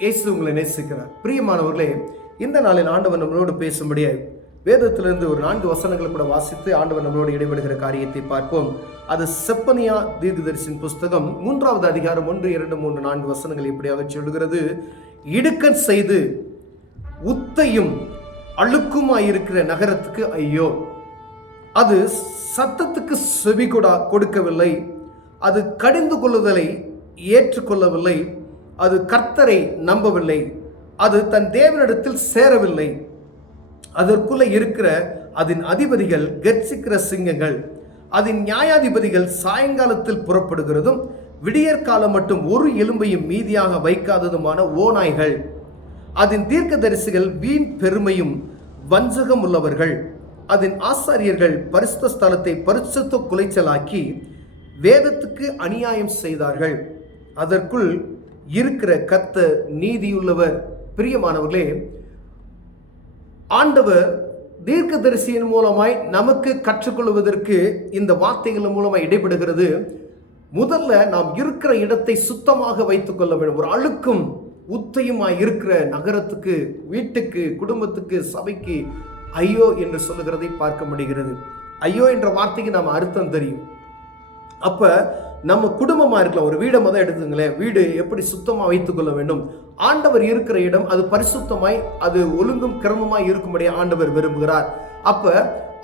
இயேசு உங்களை நேசிக்கிறார். பிரியமானவர்களே, இந்த நாளில் ஆண்டவர் நம்மளோடு பேசும்படியாய் வேதத்திலிருந்து ஒரு 4 வசனங்களை கூட வாசித்து ஆண்டவர் நம்மளோடு இடைபெறுகிற காரியத்தை பார்ப்போம். அது செப்பனியா தீர்க்கதரிசியின் புஸ்தகம் 3வது அதிகாரம் 1, 2, 3, 4 வசனங்கள் இப்படியாக சொல்கிறது. இடுக்கண் செய்து உத்தையும் அழுக்குமாயிருக்கிற நகரத்துக்கு ஐயோ! அது சத்தத்துக்கு செவி கொடுக்கவில்லை, அது கடிந்து கொள்ளுதலை ஏற்றுக்கொள்ளவில்லை, அது கர்த்தரை நம்பவில்லை, அது தன் தேவனிடத்தில் சேரவில்லை. அதற்குள்ள இருக்கிற அதன் அதிபதிகள் கர்ச்சிக்கிற சிங்கங்கள், அதன் நியாயாதிபதிகள் சாயங்காலத்தில் புறப்படுகிறதும் விடியற்காலம் மட்டும் ஒரு எலும்பையும் மீதியாக வைக்காததுமான ஓநாய்கள். அதன் தீர்க்கதரிசிகள் வீண் பெருமையும் வஞ்சகம் உள்ளவர்கள். அதன் ஆசாரியர்கள் பரிசுத்த ஸ்தலத்தை பரிசுத்த குலைச்சலாக்கி வேதத்துக்கு அநியாயம் செய்தார்கள். அதற்குள் இருக்கிற கர்த்தர் நீதியுள்ளவர். பிரியமானவர்களே, ஆண்டவர் தீர்க்கதரிசியின் மூலமாய் நமக்கு கற்றுக்கொள்வதற்கு இந்த வார்த்தைகள் மூலமாய் இடைபடுகிறது. முதல்ல நாம் இருக்கிற இடத்தை சுத்தமாக வைத்துக் கொள்ள வேண்டும். ஒரு அழுக்கும் உத்தையுமாய் இருக்கிற நகரத்துக்கு, வீட்டுக்கு, குடும்பத்துக்கு, சபைக்கு ஐயோ என்று சொல்லுகிறதை பார்க்க முடிகிறது. ஐயோ என்ற வார்த்தைக்கு நம்ம அர்த்தம் தெரியும். அப்ப நம்ம குடும்பமா இருக்கலாம். ஒரு வீடை எடுத்துங்களேன். வீடு எப்படி சுத்தமா வைத்துக் கொள்ள வேண்டும்? ஆண்டவர் இருக்கிற இடம் அது பரிசுத்தமாய், அது ஒழுங்கும் கிரமமாய் இருக்கும்படி ஆண்டவர் விரும்புகிறார். அப்ப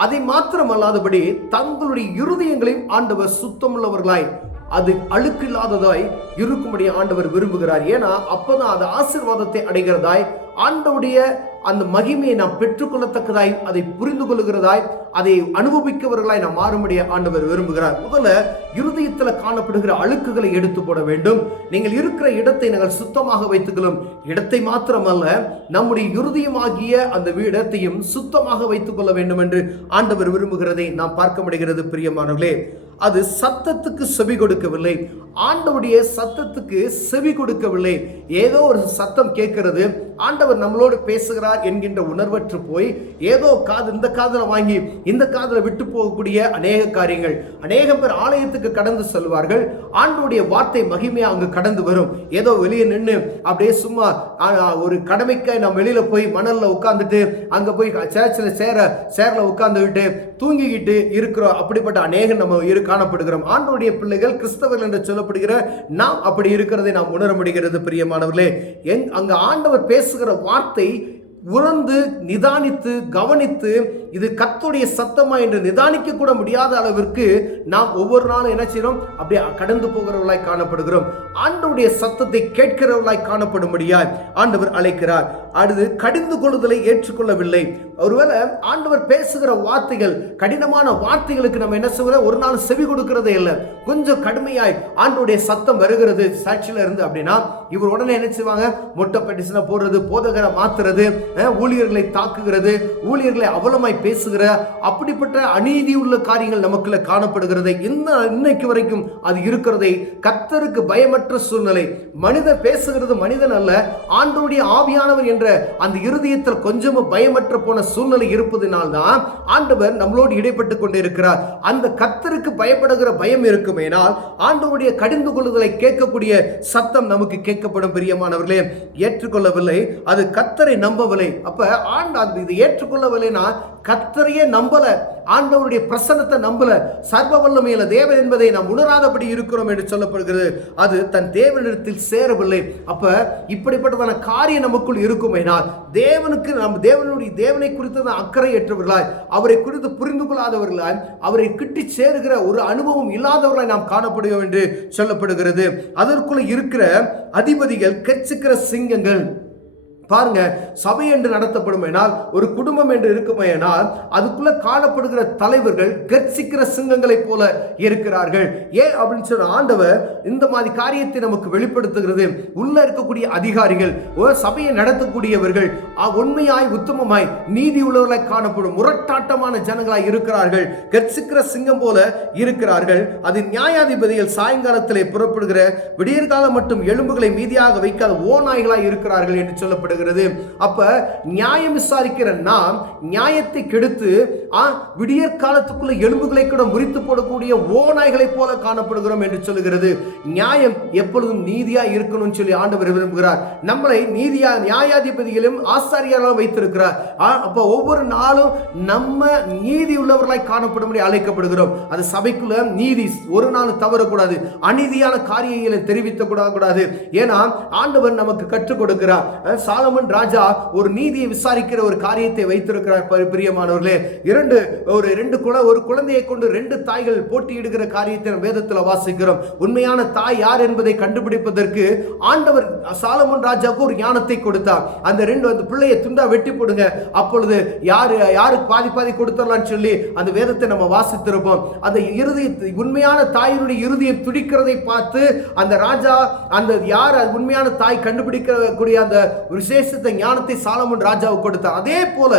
அதை மாத்திரமல்லாதபடி தங்களுடைய இருதயங்களையும் ஆண்டவர் சுத்தமுள்ளவர்களாய், அது அழுக்கில்லாததாய் இருக்கும்படி ஆண்டவர் விரும்புகிறார். ஏன்னா அப்பதான் அது ஆசீர்வாதத்தை அடைகிறதாய், ஆண்டவருடைய அந்த மகிமையை நாம் பெற்றுக்கொள்ளத்தக்கதாய், அதை புரிந்து கொள்ளுகிறதாய், அதை அனுபவிக்கவர்களாய் நாம் மாறும்படிய ஆண்டவர் விரும்புகிறார். முதல்ல இருதயத்தில் காணப்படுகிற அழுக்குகளை எடுத்து போட வேண்டும். நீங்கள் இருக்கிற இடத்தை நாங்கள் சுத்தமாக வைத்துக்கொள்ளும். இடத்தை மாத்திரமல்ல, நம்முடைய இருதயமாகிய அந்த இடத்தையும் சுத்தமாக வைத்துக் கொள்ள வேண்டும் என்று ஆண்டவர் விரும்புகிறதை நாம் பார்க்க முடிகிறது. பிரியமானவர்களே, அது சத்தத்துக்கு செவி கொடுக்கவில்லை, ஆண்டவருடைய சத்தத்துக்கு செவி கொடுக்கவில்லை. ஏதோ ஒரு சத்தம் கேட்கிறது, ஆண்டவர் நம்மளோடு பேசுகிறார் என்கின்ற உணர்வற்று போய் ஏதோ இந்த காதல வாங்கி இந்த காதல விட்டு போகக்கூடிய அநேக காரியங்கள். அநேக பேர் ஆலயத்துக்கு கடந்து செல்வார்கள், ஆண்டவருடைய வார்த்தை மகிமையா அங்கு கடந்து வரும். ஏதோ வெளியே நின்று அப்படியே சும்மா ஒரு கடமைக்கு நம்ம வெளியில போய் மணல்ல உட்கார்ந்துட்டு அங்க போய் சேர்ச்சில் சேர்ல உட்கார்ந்துகிட்டு தூங்கிக்கிட்டு இருக்கிறோம். அப்படிப்பட்ட அநேகம் நம்ம காணப்படுகிறோம். ஆண்டவருடைய பிள்ளைகள், கிறிஸ்தவர்கள் என்று சொல்லப்படுகிற நாம் அப்படி இருக்கிறதை நாம் உணர முடிகிறது. பிரியமானவர்களே, அங்க ஆண்டவர் பேசுகிற வார்த்தை உணர்ந்து நிதானித்து கவனித்து இது கர்த்தருடைய சத்தமா என்று நிதானிக்க கூட முடியாத அளவிற்கு நாம் ஒவ்வொரு நாளும் என்ன செய்யறோம்? அப்படியே கடந்து போகிறவர்களாய் காணப்படுகிறோம். ஆண்டவருடைய சத்தத்தை கேட்கிறவர்களாய் காணப்படும்படியாய் ஆண்டவர் அழைக்கிறார். அடுத்து கடிந்து கொள்ளுதலை ஏற்றுக்கொள்ளவில்லை. ஒருவேளை ஆண்டவர் பேசுகிற வார்த்தைகள் கடினமான வார்த்தைகளுக்கு நம்ம என்ன செய்வோம்? ஒரு நாள் செவி கொடுக்கிறதே இல்லை. கொஞ்சம் கடுமையாய் ஆண்டவருடைய சத்தம் வருகிறது சாட்சியில இருந்து அப்படின்னா, இவர் உடனே என்ன செய்வாங்க? மொட்டை பெட்டிஷனை போடுறது, போதகரை மாத்துறது, ஊழியர்களை தாக்குகிறது, ஊழியர்களை அவலமாய் பேசுகிற அப்படிப்பட்ட அநீதி உள்ள காரியங்கள் நமக்குள்ள காணப்படுகிறது. இன்னைக்கு வரைக்கும் அது இருக்கிறதை, கர்த்தருக்கு பயமற்ற சூழ்நிலை. மனிதன் பேசுகிறது மனிதன் அல்ல, ஆண்டவருடைய ஆவியானவர் என்ற அந்த இருதயத்தில் கொஞ்சமும் பயமற்ற போன சூழ்நிலை இருப்பதனால்தான் ஆண்டவர் நம்மளோடு இடைப்பட்டு கொண்டே இருக்கிறார். அந்த கர்த்தருக்கு பயப்படுகிற பயம் இருக்குமேனால் ஆண்டவருடைய கடிந்து கொள்ளுதலை கேட்கக்கூடிய சத்தம் நமக்கு கேட்கப்படும். பிரியமானவர்களே, ஏற்றுக்கொள்ளவில்லை, அது கர்த்தரை நம்பவில்லை. அப்ப ஆண்டவர் இது ஏற்றுக்கொள்ளவில்லைனா கர்த்தரையே நம்பல, ஆண்டவருடைய பிரசன்னத்தை நம்பல, சர்வ வல்லமையுள்ள தேவன் என்பதை நாம் உணராதபடி இருக்கிறோம் என்று சொல்லப்படுகிறது. அது தன் தேவனிடத்தில் சேரவில்லை. அப்ப இப்படிப்பட்டதான காரியம் நமக்குள் இருக்குமேனால் தேவனுக்கு நாம் தேவனை குறித்து அக்கறை ஏற்றவர்களாய், அவரை குறித்து புரிந்து கொள்ளாதவர்களாய், அவரை கிட்டி சேருகிற ஒரு அனுபவம் இல்லாதவர்களாய் நாம் காணப்படுவோம் என்று சொல்லப்படுகிறது. அதற்குள்ள இருக்கிற அதிபதிகள் கர்ச்சிக்கிற சிங்கங்கள். பாருங்க, சபை என்று நடத்தப்படுமேனால், ஒரு குடும்பம் என்று இருக்குமேனால், அதுக்குள்ள காணப்படுகிற தலைவர்கள் கர்ச்சிக்கிற சிங்கங்களை போல இருக்கிறார்கள். ஏன் அப்படின்னு சொன்ன ஆண்டவர் இந்த மாதிரி காரியத்தை நமக்கு வெளிப்படுத்துகிறது. உள்ள இருக்கக்கூடிய அதிகாரிகள், சபையை நடத்தக்கூடியவர்கள் உண்மையாய் உத்தமமாய் நீதி உள்ளவர்களாய் காணப்படும் முரட்டாட்டமான ஜனங்களாய் இருக்கிறார்கள். கர்ச்சிக்கிற சிங்கம் போல இருக்கிறார்கள். அது நியாயாதிபதிகள் சாயங்காலத்திலே புறப்படுகிற விடியற்காலம் மட்டும் எலும்புகளை மீதியாக வைக்காத ஓநாய்களாய் இருக்கிறார்கள் என்று சொல்லப்படுகிறது. சொல்லப்படுகிறது. அப்ப நியாயம் விசாரிக்கிற நாம் நியாயத்தை கெடுத்து விடியற் காலத்துக்குள்ள எலும்புகளை கூட முறித்து போடக்கூடிய ஓநாய்களை போல காணப்படுகிறோம் என்று சொல்லுகிறது. நியாயம் எப்பொழுதும் நீதியா இருக்கணும்னு சொல்லி ஆண்டவர் விரும்புகிறார். நம்மளை நியாயாதிபதிகளும் ஆசாரியர்களாக வைத்திருக்கிறார். அப்ப ஒவ்வொரு நாளும் நம்ம நீதி உள்ளவர்களாய் காணப்படும்படி அழைக்கப்படுகிறோம். அது சபைக்குள்ள நீதி ஒரு நாள் தவறக்கூடாது, அநீதியான காரியங்களை தெரிவித்து கூடாது. ஏன்னா ஆண்டவர் நமக்கு கற்றுக் கொடுக்கிறார். சாலமன் ராஜா ஒரு நீதியை விசாரிக்கிற ஒரு காரியத்தை வைத்திருக்கிறார். பிரியமானவர்களே, ஒரு குழந்தையை கொண்டு 2 தாய்கள் போட்டியிடுகிற காரியத்தை வேதத்தில் வாசிக்கிறோம். உண்மையான தாய் யார் என்பதை கண்டுபிடிப்பதற்கு ஆண்டவர் சாலமன் ராஜாவுக்கு ஒரு ஞானத்தை கொடுத்தார். அந்த பிள்ளையை துண்டா வெட்டி போடுங்க, அப்பொழுது யாருக்கு பாதி கொடுத்தரலான்னு சொல்லி அந்த வேதத்தை நம்ம வாசித்திருப்போம். அந்த உண்மையான தாயினுடைய இருதயம் துடிக்கிறதை பார்த்து அந்த ராஜா அந்த யார் உண்மையான தாய் கண்டுபிடிக்கக்கூடிய அந்த விசேஷத்தை ஞானத்தை சாலமன் ராஜாவுக்கு கொடுத்தார். அதே போல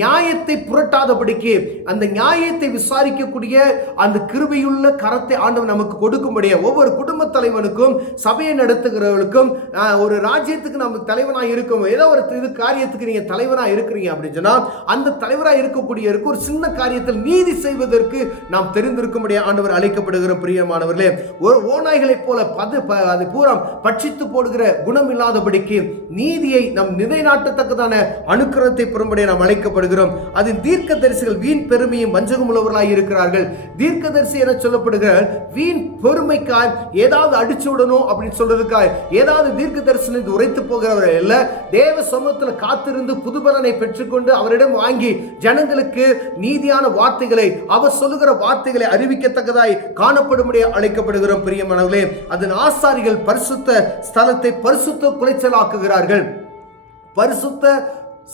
நியாயத்தை புரட்டாதபடிக்கு அந்த நியாயத்தை விசாரிக்கக்கூடிய அந்த கிருபையுள்ள கரத்தை ஆண்டவர் நமக்கு கொடுக்கும்படியா ஒவ்வொரு குடும்ப தலைவனுக்கும் சபையை நடத்துகிறவர்களுக்கும் ஒரு ராஜ்யத்துக்கு நம்ம தலைவனாக இருக்கும். ஏதோ ஒரு காரியத்துக்கு நீங்க தலைவனாக இருக்கிறீங்க அப்படின்னு சொன்னா அந்த தலைவராக இருக்கக்கூடிய ஒரு சின்ன காரியத்தில் நீதி செய்வதற்கு நாம் தெரிந்திருக்கும்படியா ஆண்டவர் அழைக்கப்படுகிற பிரியமானவர்களே, ஒரு ஓநாய்களை போல அது பூரா பட்சித்து போடுகிற குணம் இல்லாதபடிக்கு நீதியை நம் நிலைநாட்டத்தக்கதான அனுக்கிரகத்தை பெறும்படியாக நாம் அழைக்கப்படுகிறோம். அதில் தீர்க்கதரிசிகள் வீண் பெருமையும் வஞ்சகம் உள்ளவர்களாக இருக்கிறார்கள். தீர்க்கதரிசி என சொல்லப்படுகிறார் வீண் பெருமைக்காய் ஏதாவது அடிச்சு விடணும் அப்படின்னு சொல்றதுக்காய் ஏதாவது தீர்க்க தரிசனம் உரைத்து போகிறவர்கள் அல்ல. தேவ சமூகத்தில் காத்திருந்து புதுபலனை பெற்றுக்கொண்டு அவரிடம் வாங்கி ஜனங்களுக்கு நீதியான வார்த்தைகளை அவர் சொல்லுகிற வார்த்தைகளை அறிவிக்கத்தக்கதாய் காணப்படும்படியாக அழைக்கப்படுகிறோம். பிரியமானவர்களே, அதன் ஆசாரிகள் பரிசுத்த ஸ்தலத்தை பரிசுத்த குலைச்சலாக்குகிறார்கள். பரிசுத்த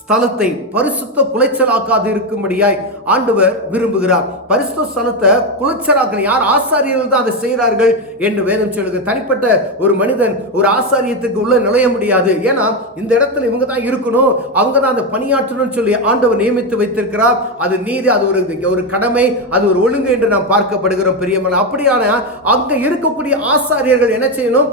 ஸ்தலத்தை பரிசுத்த குலைச்சலாக்காது இருக்கும்படியாய் ஆண்டவர் விரும்புகிறார். பரிசுத்த ஸ்தலத்தை குலைச்சலாக்க யார்? ஆசாரியர்கள் தான் அதை செய்கிறார்கள் என்று வேதம் சொல்லுங்க. தனிப்பட்ட ஒரு மனிதன் ஒரு ஆசாரியத்துக்கு உள்ள நுழைய முடியாது. ஏன்னா இந்த இடத்துல இவங்க தான் இருக்கணும், அவங்க தான் அந்த பணியாற்றணும்னு சொல்லி ஆண்டவர் நியமித்து வைத்திருக்கிறார். அது நீதி, அது ஒரு கடமை, அது ஒரு ஒழுங்கு என்று நாம் பார்க்கப்படுகிறோம். பிரியமான அப்படியான அங்க இருக்கக்கூடிய ஆசாரியர்கள் என்ன செய்யணும்?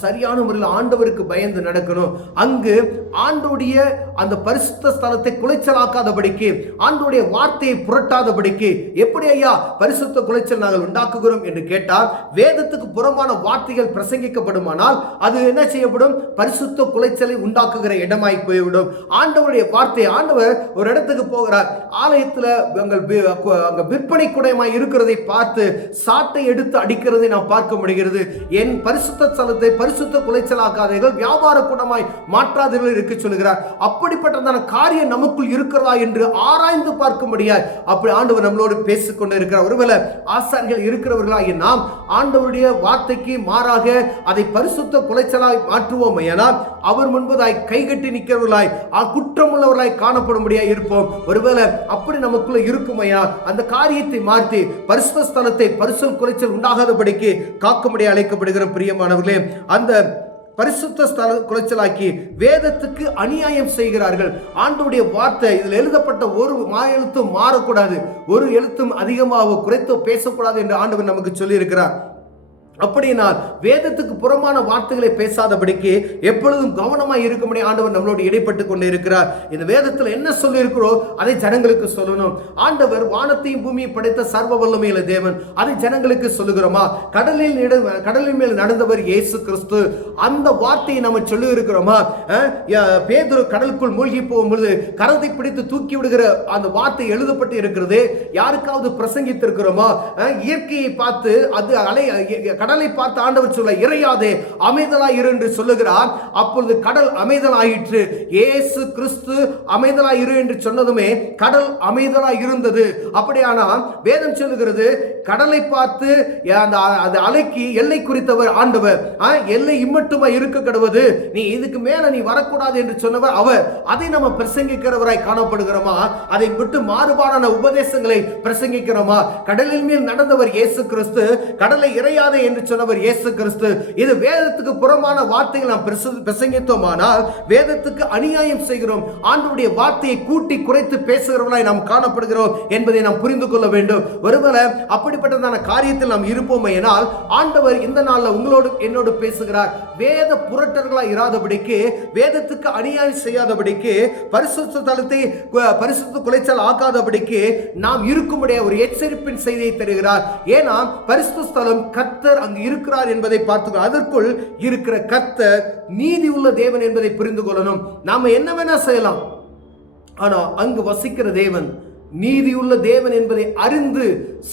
சரியான முறையில் ஆண்டவருக்கு பயந்து நடக்கணும். அங்கு ஆண்டோடைய அந்த பரிசுத்த ஸ்தலத்தை குலைச்சலாக்காதபடிக்கு, ஆண்டோடைய வார்த்தையை புரட்டாதபடிக்கு. எப்படி ஐயா பரிசுத்த குலைச்சல் நாங்கள் உண்டாக்குகிறோம் என்று கேட்டால், வேதத்துக்கு புறமான வார்த்தைகள் பிரசங்கிக்கப்படுமானால் அது என்ன செய்யப்படும்? பரிசுத்த குலைச்சலை உண்டாக்குகிற இடமாய் போய்விடும். ஆண்டவருடைய வார்த்தை, ஆண்டவர் ஒரு இடத்துக்கு போகிறார், ஆலயத்தில் அங்க விற்பனை குடையமாய் இருக்கிறதை பார்த்து சாட்டை எடுத்து அடிக்கிறதை நாம் பார்க்க முடிகிறது. என் பரிசுத்த ஸ்தலத்தை பரிசுத்த குலைச்சலாக்காதீர்கள், வியாபார கூடமாய் மாற்றாதீர்கள் இருக்க சொல்கிறார். அப்படிப்பட்டதான காரியம் நமக்குள் இருக்கிறதா என்று ஆராய்ந்து பார்க்கும்படியாய் அப்படி ஆண்டவர் நம்மளோடு பேசிக்கொண்டு இருக்கிறார். ஒருவேளை ஆசாரியர்கள் இருக்கிறவர்களாகி நாம் ஆண்டவருடைய வார்த்தைக்கு மாறாக அதை பரிசுத்த குலைச்சலாய் மாற்றுவோம் எனால் அவர் முன்பதாய் கைகட்டி நிற்கிறவர்களாய் குற்றமுள்ளவர்களாய் காணப்படும்படியாய் இருப்போம். ஒருவேளை அப்படி நமக்குள்ள இருக்குமையா அந்த காரியத்தை மாற்றி பரிசுத்த ஸ்தலத்தை பரிசுத்த குலைச்சல் உண்டாகாதபடிக்கு காக்கும்படியாக அழைக்கப்படுகிற பிரியமானவர்களே, அந்த பரிசுத்த ஸ்தல குலைச்சலாக்கி வேதத்துக்கு அநியாயம் செய்கிறார்கள். ஆண்டவருடைய வார்த்தை இதில் எழுதப்பட்ட ஒரு எழுத்தும் மாறக்கூடாது, ஒரு எழுத்தும் அதிகமாக குறைத்தோ பேசக்கூடாது என்று ஆண்டவர் நமக்கு சொல்லி இருக்கிறார். அப்படினால் வேதத்துக்கு புறமான வார்த்தைகளை பேசாதபடிக்கு எப்பொழுதும் கவனமாய் இருக்கும்படி ஆண்டவர் நம்மளோடு இடைப்பட்டு கொண்டே இருக்கிறார். இந்த வேதத்தில் என்ன சொல்லி இருக்கிறோம் அதை ஜனங்களுக்கு சொல்லணும். ஆண்டவர் வானத்தையும் பூமியும் படைத்த சர்வ வல்லமையுள்ள தேவன், அதை ஜனங்களுக்கு சொல்லுகிறோமா? கடலின் மேல் நடந்தவர் இயேசு கிறிஸ்து, அந்த வார்த்தையை நம்ம சொல்லி இருக்கிறோமா? பேதுரு கடலுக்குள் மூழ்கி போகும்பொழுது கரத்தை பிடித்து தூக்கி விடுகிற அந்த வார்த்தை எழுதப்பட்டு இருக்கிறது, யாருக்காவது பிரசங்கித்திருக்கிறோமா? இயற்கையை பார்த்து அது கடலை பார்த்து ஆண்டவர் சொல்ல இறையாதே அமைதலாய் இரு என்று சொல்லுகிறார். அப்பொழுது கடல் அமைதலாயிற்று. இயேசு கிறிஸ்து அமைதலாய் இரு என்று சொன்னதுமே கடல் அமைதலாய் இருந்தது. அப்படியானா வேதம் சொல்லுகிறது கடலை பார்த்து அந்த அலைக்கு எல்லை குறித்தவர் ஆண்டவர். எல்லை இம்மட்டுமா இருக்க கடவுது, நீ இதுக்கு மேல நீ வரக்கூடாது என்று சொன்னவர் அவர். அதை நம்ம பிரசங்கிக்கிறவராய் காணப்படுகிறோமா? அதை விட்டு மாறுபாடான உபதேசங்களை பிரசங்கிக்கிறோமா? கடலின் மேல் நடந்தவர் இயேசு கிறிஸ்து கடலை இறையாதே என்று சொன்னவர் இயேசு கிறிஸ்து. இது வேதத்துக்கு புறமான வார்த்தைகள் நாம் பிரசங்கித்தோமானால் வேதத்துக்கு அநியாயம் செய்கிறோம், ஆண்டவருடைய வார்த்தையை கூட்டி குறைத்து பேசுகிறவர்களாய் நாம் காணப்படுகிறோம் என்பதை நாம் புரிந்து கொள்ள வேண்டும். ஒருவேளை அப்படிப்பட்டதான காரியத்தில் நாம் இருப்போமேனால் ஆண்டவர் இந்த நாளில் உங்களோடு என்னோடு பேசுகிறார். வேத புரட்டர்களாய் இராதபடிக்கு, வேதத்துக்கு அநியாயம் செய்யாதபடிக்கு, பரிசுத்த தலத்தை பரிசுத்த குலைச்சல் ஆக்காதபடிக்கு நாம் இருக்கும்படிய ஒரு எச்சரிப்பின் செய்தியை தருகிறார். ஏன்னா பரிசுத்த ஸ்தலம் கர்த்தர் அங்கு இருக்கிறார் என்பதை பார்த்து, அதற்குள் இருக்கிற கர்த்தர் நீதி உள்ள தேவன் என்பதை புரிந்து கொள்ளணும். நாம என்ன வேணா செய்யலாம், ஆனா அங்கு வசிக்கிற தேவன் நீதியுள்ள தேவன் என்பதை அறிந்து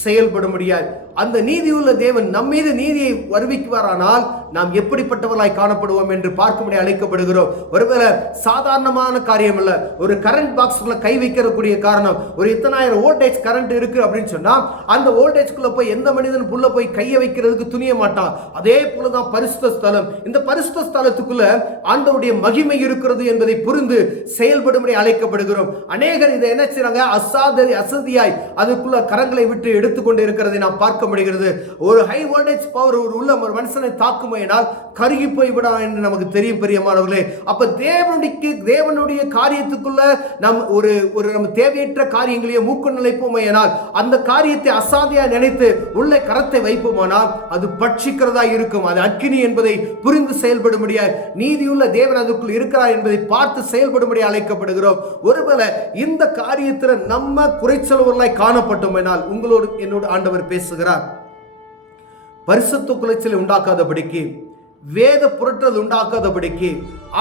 செயல்பட முடியாது. அந்த நீதியுள்ள தேவன் நம் மீது நீதியை வருவிக்குவாரானால் நாம் எப்படிப்பட்டவர்களாய் காணப்படுவோம் என்று பார்க்கும்படி அழைக்கப்படுகிறோம். ஒருவேளை சாதாரணமான காரியம் இல்ல. ஒரு கரண்ட் பாக்ஸ்குள்ள கை வைக்கக்கூடிய காரணம், ஒரு இத்தனாயிரம் வோல்டேஜ் கரண்ட் இருக்கு அப்படின்னு சொன்னா அந்த வோல்டேஜ்குள்ள போய் எந்த மனிதன் புள்ள போய் கையை வைக்கிறதுக்கு துணிய மாட்டான். அதே போலதான் பரிசுத்த ஸ்தலம். இந்த பரிசுத்த ஸ்தலத்துக்குள்ள ஆண்டவருடைய மகிமை இருக்கிறது என்பதை புரிந்து செயல்படும்படி அழைக்கப்படுகிறோம். அநேகர் இதை என்ன செய்றாங்க, அசதியாய் அதுக்குள்ள கரங்களை விட்டு எடுத்துக்கொண்டு இருக்கிறதை நாம் பார்க்க முடிகிறது. ஒரு ஹை வோல்டேஜ் பவர் ஒரு உள்ள ஒரு மனுஷனை தாக்குமையினால் கருகி போய் விடா என்று நமக்கு தெரியும் பிரியமானவர்களே. அப்ப தேவனுடைய காரியத்துக்குள்ள நம் ஒரு நம்ம தேவையற்ற காரியங்களையே மூக்கு நிலைப்போமையானால், அந்த காரியத்தை அசாதியா நினைத்து உள்ள கரத்தை வைப்போமானால் அது பட்சிக்கிறதா இருக்கும். அது அக்கினி என்பதை புரிந்து செயல்படும்படியாய் நீதியுள்ள தேவன் அதுக்குள் இருக்கிறார் என்பதை பார்த்து செயல்படும்படி அழைக்கப்படுகிறோம். ஒருவேளை இந்த காரியத்தில் நம்ம குறைச்சலவர்களாய் காணப்பட்டோமையினால் உங்களோடு என்னோடு ஆண்டவர் பேசுகிறார். பரிசுத்த குலைச்சலை உண்டாக்காதபடிக்கு, வேத புரட்டல் உண்டாக்காதபடிக்கு,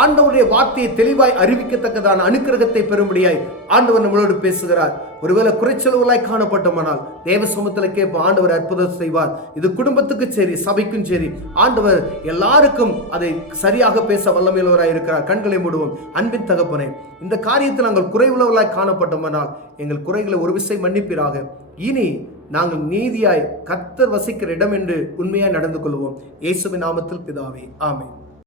ஆண்டவருடைய வார்த்தையை தெளிவாய் அறிவிக்கத்தக்கதான அனுக்கிரகத்தை பெறும்படியாய் ஆண்டவர் நம்மளோடு பேசுகிறார். ஒருவேளை குறைச்சலவர்களாய் காணப்பட்டோமானால் தேவ சமூகத்தில் கேட்ப ஆண்டவர் அற்புதம் செய்வார். இது குடும்பத்துக்கு சரி, சபைக்கும் சரி, ஆண்டவர் எல்லாருக்கும் அதை சரியாக பேச வல்லமையுள்ளவராய் இருக்கிறார். கண்களை மூடுவோம். அன்பின் தகப்பனே, இந்த காரியத்தில் நாங்கள் குறைவுள்ளவர்களாய் காணப்பட்டோமானால் எங்கள் குறைகளை ஒரு விசை மன்னிப்பீராக. இனி நாங்கள் நீதியாய் கர்த்தர் வசிக்கிற இடம் என்று உண்மையாய் நடந்து கொள்வோம். இயேசுவின் நாமத்தில் பிதாவே, ஆமென்.